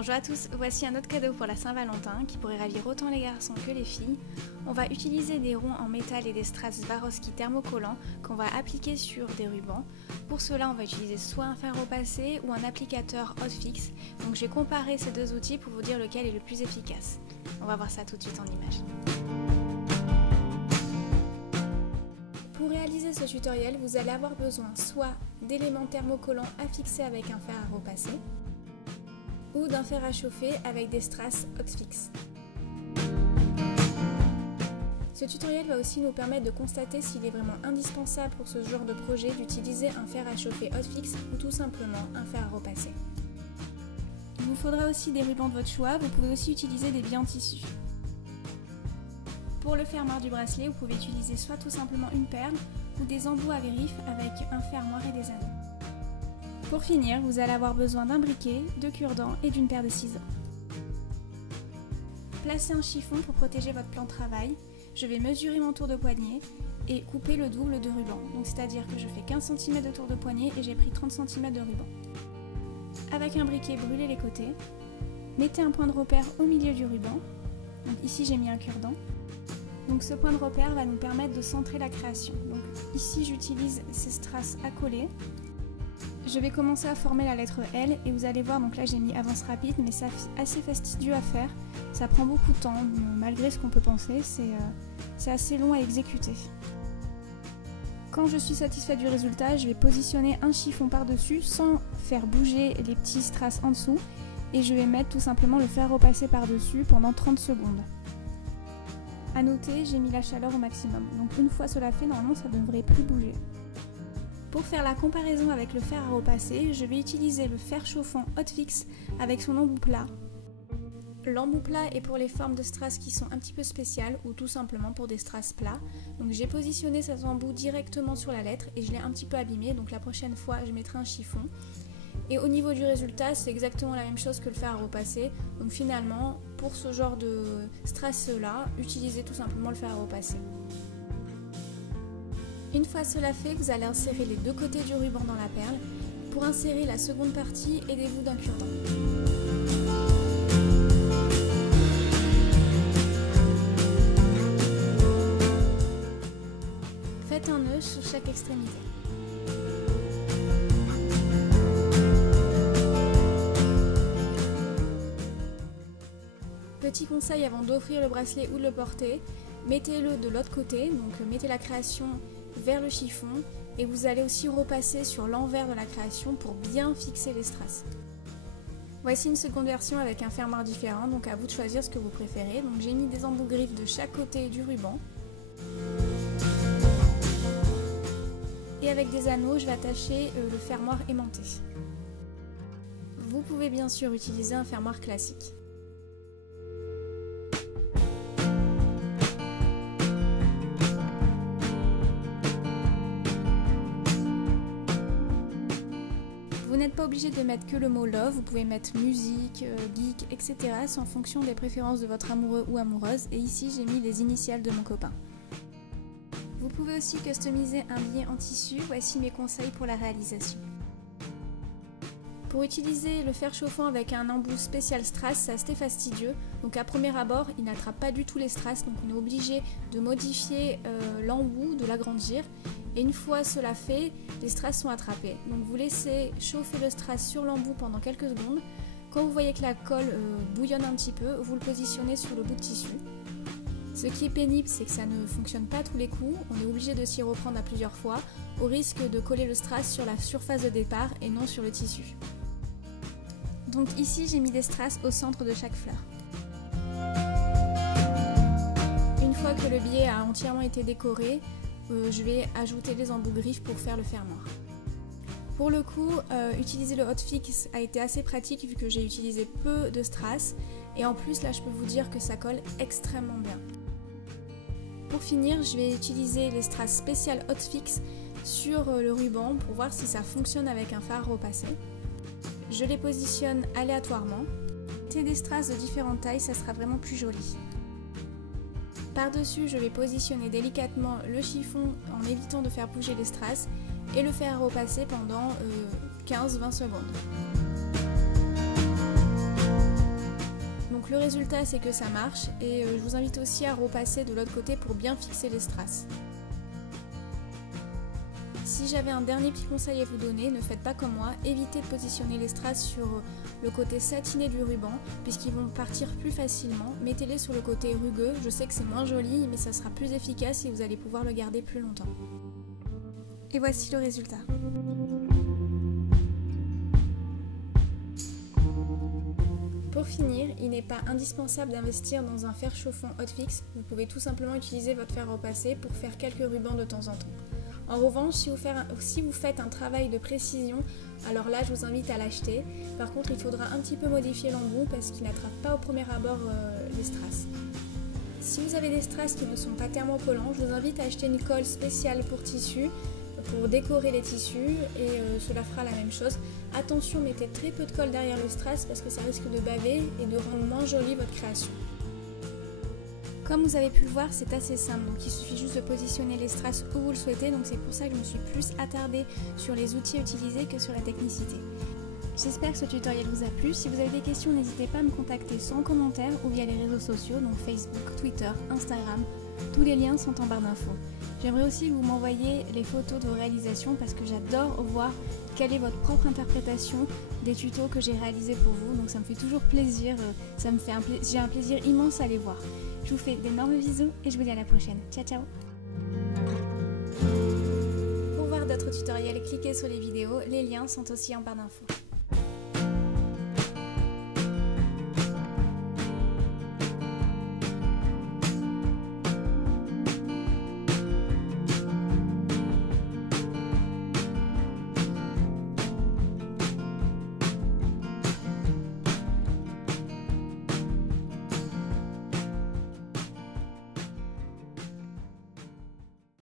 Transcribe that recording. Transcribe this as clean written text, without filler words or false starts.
Bonjour à tous, voici un autre cadeau pour la Saint-Valentin qui pourrait ravir autant les garçons que les filles. On va utiliser des ronds en métal et des strass Swarovski thermocollants qu'on va appliquer sur des rubans. Pour cela, on va utiliser soit un fer repassé ou un applicateur Hotfix. Donc je vais comparer ces deux outils pour vous dire lequel est le plus efficace. On va voir ça tout de suite en images. Pour réaliser ce tutoriel, vous allez avoir besoin soit d'éléments thermocollants à fixer avec un fer à repasser, ou d'un fer à chauffer avec des strass Hotfix. Ce tutoriel va aussi nous permettre de constater s'il est vraiment indispensable pour ce genre de projet d'utiliser un fer à chauffer Hotfix ou tout simplement un fer à repasser. Il vous faudra aussi des rubans de votre choix, vous pouvez aussi utiliser des billes en tissu. Pour le fermoir du bracelet, vous pouvez utiliser soit tout simplement une perle ou des embouts à vérif avec un fermoir et des anneaux. Pour finir, vous allez avoir besoin d'un briquet, de cure-dents et d'une paire de ciseaux. Placez un chiffon pour protéger votre plan de travail. Je vais mesurer mon tour de poignet et couper le double de ruban. Donc c'est-à-dire que je fais 15 cm de tour de poignet et j'ai pris 30 cm de ruban. Avec un briquet, brûlez les côtés. Mettez un point de repère au milieu du ruban. Donc ici j'ai mis un cure-dent. Donc ce point de repère va nous permettre de centrer la création. Donc ici j'utilise ces strass à coller. Je vais commencer à former la lettre L et vous allez voir, donc là j'ai mis avance rapide mais c'est assez fastidieux à faire, ça prend beaucoup de temps malgré ce qu'on peut penser, c'est assez long à exécuter. Quand je suis satisfaite du résultat, je vais positionner un chiffon par-dessus sans faire bouger les petits strass en dessous et je vais mettre tout simplement le fer repasser par-dessus pendant 30 secondes. A noter, j'ai mis la chaleur au maximum, donc une fois cela fait, normalement ça ne devrait plus bouger. Pour faire la comparaison avec le fer à repasser, je vais utiliser le fer chauffant Hotfix avec son embout plat. L'embout plat est pour les formes de strass qui sont un petit peu spéciales ou tout simplement pour des strass plats. Donc j'ai positionné cet embout directement sur la lettre et je l'ai un petit peu abîmé, donc la prochaine fois je mettrai un chiffon. Et au niveau du résultat, c'est exactement la même chose que le fer à repasser. Donc finalement, pour ce genre de strass là, utilisez tout simplement le fer à repasser. Une fois cela fait, vous allez insérer les deux côtés du ruban dans la perle. Pour insérer la seconde partie, aidez-vous d'un cure-dent. Faites un nœud sur chaque extrémité. Petit conseil avant d'offrir le bracelet ou de le porter, mettez-le de l'autre côté, donc mettez la création vers le chiffon et vous allez aussi repasser sur l'envers de la création pour bien fixer les strass. Voici une seconde version avec un fermoir différent, donc à vous de choisir ce que vous préférez. Donc j'ai mis des embouts griffes de chaque côté du ruban. Et avec des anneaux, je vais attacher le fermoir aimanté. Vous pouvez bien sûr utiliser un fermoir classique. Vous n'êtes pas obligé de mettre que le mot love, vous pouvez mettre musique, geek, etc. C'est en fonction des préférences de votre amoureux ou amoureuse. Et ici, j'ai mis les initiales de mon copain. Vous pouvez aussi customiser un billet en tissu. Voici mes conseils pour la réalisation. Pour utiliser le fer chauffant avec un embout spécial strass, c'est assez fastidieux. Donc à premier abord, il n'attrape pas du tout les strass. Donc on est obligé de modifier l'embout, de l'agrandir. Et une fois cela fait, les strass sont attrapés. Donc vous laissez chauffer le strass sur l'embout pendant quelques secondes. Quand vous voyez que la colle bouillonne un petit peu, vous le positionnez sur le bout de tissu. Ce qui est pénible, c'est que ça ne fonctionne pas à tous les coups. On est obligé de s'y reprendre à plusieurs fois, au risque de coller le strass sur la surface de départ et non sur le tissu. Donc ici, j'ai mis des strass au centre de chaque fleur. Une fois que le billet a entièrement été décoré, je vais ajouter les embouts griffes pour faire le fermoir. Pour le coup, utiliser le Hotfix a été assez pratique vu que j'ai utilisé peu de strass et en plus là je peux vous dire que ça colle extrêmement bien. Pour finir, je vais utiliser les strass spéciales Hotfix sur le ruban pour voir si ça fonctionne avec un fer à repasser. Je les positionne aléatoirement. Mettez des strass de différentes tailles, ça sera vraiment plus joli. Par-dessus, je vais positionner délicatement le chiffon en évitant de faire bouger les strass et le faire repasser pendant 15-20 secondes. Donc le résultat c'est que ça marche et je vous invite aussi à repasser de l'autre côté pour bien fixer les strass. Si j'avais un dernier petit conseil à vous donner, ne faites pas comme moi, évitez de positionner les strass sur le côté satiné du ruban puisqu'ils vont partir plus facilement. Mettez-les sur le côté rugueux, je sais que c'est moins joli mais ça sera plus efficace et vous allez pouvoir le garder plus longtemps. Et voici le résultat. Pour finir, il n'est pas indispensable d'investir dans un fer chauffant hotfix, vous pouvez tout simplement utiliser votre fer à repasser pour faire quelques rubans de temps en temps. En revanche, si vous faites un travail de précision, alors là je vous invite à l'acheter. Par contre, il faudra un petit peu modifier l'embout parce qu'il n'attrape pas au premier abord les strass. Si vous avez des strass qui ne sont pas thermocollants, je vous invite à acheter une colle spéciale pour tissu, pour décorer les tissus et cela fera la même chose. Attention, mettez très peu de colle derrière le strass parce que ça risque de baver et de rendre moins jolie votre création. Comme vous avez pu le voir, c'est assez simple, donc il suffit juste de positionner les strass où vous le souhaitez, donc c'est pour ça que je me suis plus attardée sur les outils utilisés que sur la technicité. J'espère que ce tutoriel vous a plu. Si vous avez des questions, n'hésitez pas à me contacter soit en commentaire ou via les réseaux sociaux, donc Facebook, Twitter, Instagram. Tous les liens sont en barre d'infos. J'aimerais aussi que vous m'envoyiez les photos de vos réalisations parce que j'adore voir quelle est votre propre interprétation des tutos que j'ai réalisés pour vous. Donc ça me fait toujours plaisir, j'ai un plaisir immense à les voir. Je vous fais d'énormes bisous et je vous dis à la prochaine. Ciao ciao. Pour voir d'autres tutoriels, cliquez sur les vidéos, les liens sont aussi en barre d'infos.